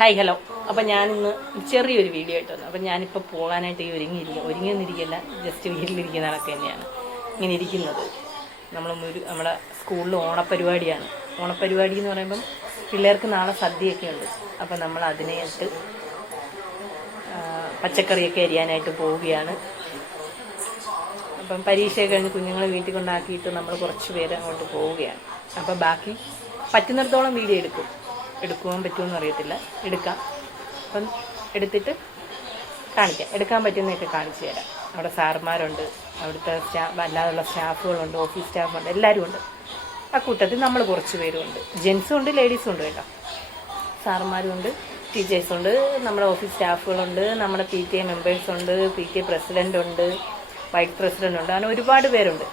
Hi hello. അപ്പം ഞാനിന്ന് ചെറിയൊരു വീഡിയോ ആയിട്ട് വന്നു. അപ്പം ഞാനിപ്പോൾ പോകാനായിട്ട് ഈ ഒരുങ്ങിയൊന്നിരിക്കില്ല, ജസ്റ്റ് വീട്ടിലിരിക്കുന്ന കണക്ക് തന്നെയാണ് ഇങ്ങനെ ഇരിക്കുന്നത്. നമ്മുടെ സ്കൂളിൽ ഓണപ്പരിപാടിയാണ്. ഓണപ്പരിപാടി എന്ന് പറയുമ്പം പിള്ളേർക്ക് നാളെ സദ്യയൊക്കെ ഉണ്ട്. അപ്പം നമ്മൾ അതിനായിട്ട് പച്ചക്കറിയൊക്കെ അരിയാനായിട്ട് പോവുകയാണ്. അപ്പം പരീക്ഷയൊക്കെ കഴിഞ്ഞ് കുഞ്ഞുങ്ങളെ വീട്ടിൽ കൊണ്ടാക്കിയിട്ട് നമ്മൾ കുറച്ച് പേര് അങ്ങോട്ട് പോവുകയാണ്. അപ്പം ബാക്കി പറ്റുന്നിടത്തോളം വീഡിയോ എടുക്കുവാൻ പറ്റുമെന്ന് അറിയത്തില്ല, എടുക്കാം. അപ്പം എടുത്തിട്ട് കാണിക്കാം, എടുക്കാൻ പറ്റുന്നതൊക്കെ കാണിച്ചു തരാം. അവിടെ സാറുമാരുണ്ട്, അവിടുത്തെ അല്ലാതുള്ള സ്റ്റാഫുകളുണ്ട്, ഓഫീസ് സ്റ്റാഫുണ്ട്, എല്ലാവരും ഉണ്ട്. ആ കൂട്ടത്തിൽ നമ്മൾ കുറച്ച് പേരുമുണ്ട്, ജെൻസും ഉണ്ട് ലേഡീസും ഉണ്ട് കേട്ടോ. സാറുമാരുമുണ്ട്, ടീച്ചേഴ്സുണ്ട്, നമ്മുടെ ഓഫീസ് സ്റ്റാഫുകളുണ്ട്, നമ്മുടെ PTA മെമ്പേഴ്സുണ്ട്, PTA പ്രസിഡൻ്റുണ്ട്, വൈസ് പ്രസിഡൻ്റ് ഉണ്ട്, അങ്ങനെ ഒരുപാട് പേരുണ്ട്.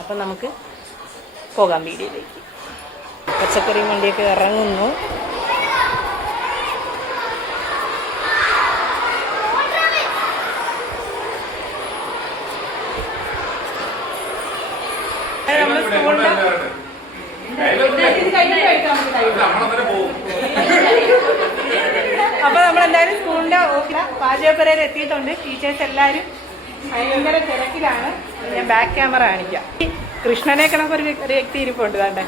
അപ്പം നമുക്ക് പോകാം വീഡിയോയിലേക്ക്. പച്ചക്കറി വണ്ടിയൊക്കെ ഇറങ്ങുന്നു. അപ്പൊ നമ്മളെന്തായാലും സ്കൂളിന്റെ പാചകപ്പുരയിൽ എത്തിയിട്ടുണ്ട്. ടീച്ചേഴ്സ് എല്ലാവരും ഭയങ്കര തിരക്കിലാണ്. ഞാൻ ബാക്ക് ക്യാമറ കാണിക്കാം. കൃഷ്ണനെ കണക്കൊരു വ്യക്തി ഇരിപ്പുണ്ട് താണ്ടെ.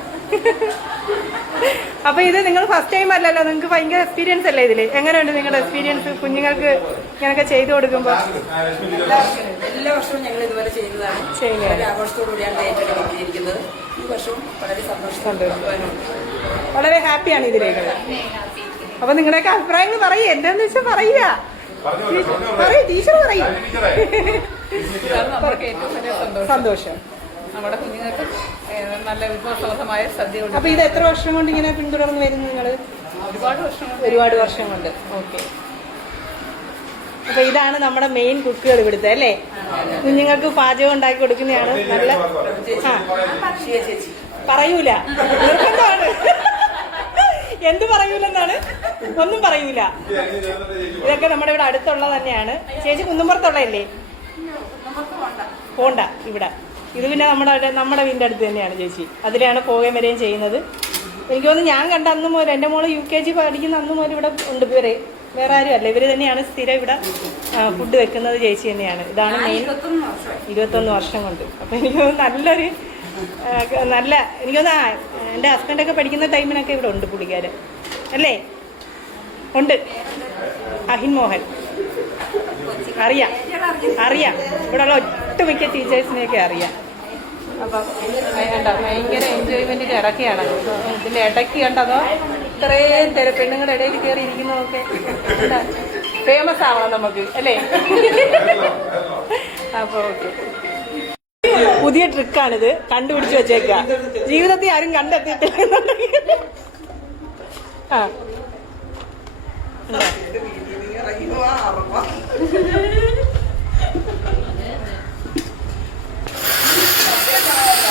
അപ്പൊ ഇത് നിങ്ങൾ ഫസ്റ്റ് ടൈം അല്ലല്ലോ, നിങ്ങൾക്ക് ഭയങ്കര എക്സ്പീരിയൻസ് അല്ലേ ഇതില്? എങ്ങനെയുണ്ട് നിങ്ങളുടെ എക്സ്പീരിയൻസ് കുഞ്ഞുങ്ങൾക്ക് ഇങ്ങനെയൊക്കെ ചെയ്തു കൊടുക്കുമ്പോ? എല്ലാ വർഷവും ഞങ്ങൾ ഇതുവരെ ചെയ്യുന്നതാണ്, ആഘോഷത്തോടുകൂടിയാണ് ഏറ്റെടുക്കുന്നത്. ഈ വർഷവും വളരെ സന്തോഷമുണ്ട്, വളരെ ഹാപ്പിയാണ് ഇതിലേക്ക്. അപ്പൊ നിങ്ങളുടെയൊക്കെ അഭിപ്രായങ്ങൾ പറയൂ, എന്താന്ന് വെച്ചാൽ പറയുക, പറയൂ, ടീച്ചർ പറയൂ. സന്തോഷം. നമ്മുടെ കുഞ്ഞുങ്ങൾക്ക് നല്ല വിഭവസമൃദ്ധമായ സദ്യ. അപ്പൊ ഇത് എത്ര വർഷം കൊണ്ട് ഇങ്ങനെ പിന്തുടർന്ന് വരുന്നു നിങ്ങള്? ഒരുപാട് വർഷം കൊണ്ട്. ഓക്കെ. അപ്പൊ ഇതാണ് നമ്മുടെ മെയിൻ കുക്കുകൾ ഇവിടുത്തെ അല്ലേ? കുഞ്ഞുങ്ങൾക്ക് പാചകം ഉണ്ടാക്കി കൊടുക്കുന്നതാണ്. നല്ല പറയൂല, നിർബന്ധമാണ്. എന്ത് പറയൂലെന്നാണ്? ഒന്നും പറയൂല. ഇതൊക്കെ നമ്മുടെ ഇവിടെ അടുത്തുള്ള തന്നെയാണ്. ചേച്ചി കുന്നുംപുറത്തുള്ളതല്ലേ? പോണ്ട ഇവിടെ. ഇത് പിന്നെ നമ്മുടെ വീടിൻ്റെ അടുത്ത് തന്നെയാണ് ചേച്ചി. അതിലാണ് പോവുകയും വരികയും ചെയ്യുന്നത്. എനിക്ക് തോന്നുന്നു ഞാൻ കണ്ട അന്ന് മുതൽ, എൻ്റെ മോള് UKG പഠിക്കുന്ന അന്ന് മുതൽ ഇവിടെ ഉണ്ട്. വേറെ ആരും അല്ല, ഇവര് തന്നെയാണ് സ്ഥിരം ഇവിടെ ഫുഡ് വെക്കുന്നത്. ചേച്ചി തന്നെയാണ്. ഇതാണ് മെയിൻ. 21 വർഷം കൊണ്ട്. അപ്പം എനിക്ക് തോന്നുന്നു എനിക്ക് തോന്നുന്നു എൻ്റെ ഹസ്ബൻഡൊക്കെ പഠിക്കുന്ന ടൈമിനൊക്കെ ഇവിടെ ഉണ്ട് പുള്ളിക്കാരൻ അല്ലേ? ഉണ്ട്. അഹിൻ മോഹൻ അറിയാം. ഇവിടെയുള്ള ഒട്ടുമിക്ക ടീച്ചേഴ്സിനെയൊക്കെ അറിയാം. അപ്പം കണ്ടോ, ഭയങ്കര എൻജോയ്മെന്റിന്റെ ഇടയ്ക്കാണ്. ഇതിന്റെ ഇടയ്ക്ക് കണ്ടതോ ഇത്രയും പെണ്ണുങ്ങളുടെ ഇടയിൽ കയറി ഇരിക്കുന്നതൊക്കെ ഫേമസ് ആവണം നമുക്ക് അല്ലേ? അപ്പൊ ഓക്കെ, പുതിയ ട്രിക്കാണിത്, കണ്ടുപിടിച്ച് വെച്ചേക്ക. ജീവിതത്തിൽ ആരും കണ്ടെത്തിയിട്ടില്ല. ആ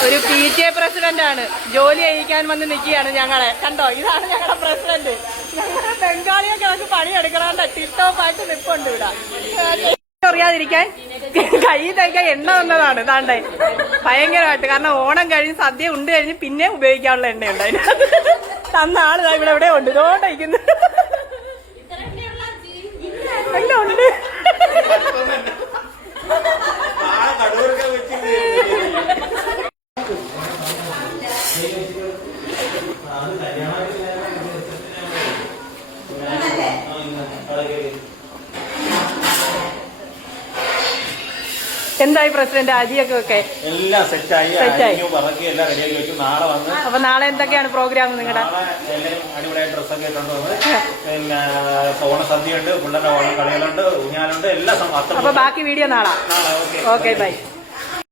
ഒരു PTA പ്രസിഡന്റ് ആണ്, ജോലി ചെയ്യിക്കാൻ വന്ന് നിൽക്കുകയാണ് ഞങ്ങളെ. കണ്ടോ, ഇതാണ് ഞങ്ങളുടെ പ്രസിഡന്റ്. ഞങ്ങളുടെ ബംഗാളിയൊക്കെ നമുക്ക് പണിയെടുക്കണ ടിപ്ടോപ്പായിട്ട് നിപ്പുണ്ട് ഇവിടെ. അറിയാതിരിക്കാൻ കൈ തയ്ക്കാൻ എണ്ണ തന്നതാണ് താണ്ടെ, ഭയങ്കരമായിട്ട്. കാരണം ഓണം കഴിഞ്ഞ് സദ്യ ഉണ്ട് കഴിഞ്ഞ് പിന്നെ ഉപയോഗിക്കാനുള്ള എണ്ണയുണ്ട്. അതിന് തന്ന ആള് ഇവിടെ എവിടെ ഉണ്ട്, ഇതുകൊണ്ടിരിക്കുന്നു. എല്ലാം ഉണ്ട്. എന്തായി പ്രസിഡന്റ്, അരിയൊക്കെ ഒക്കെ എല്ലാം സെറ്റായി. അപ്പൊ നാളെ എന്തൊക്കെയാണ് പ്രോഗ്രാം നിങ്ങളുടെ? അടിപൊളിയായ ഡ്രസ്സൊക്കെ ഇട്ടുകൊണ്ട് പിന്നെ ഓണസദ്യയുണ്ട്, പിള്ളേരുടെ ഓണം കളികളുണ്ട്, ഊഞ്ഞാലുണ്ട്, എല്ലാം. അപ്പൊ ബാക്കി വീഡിയോ നാളെ. Okay, by.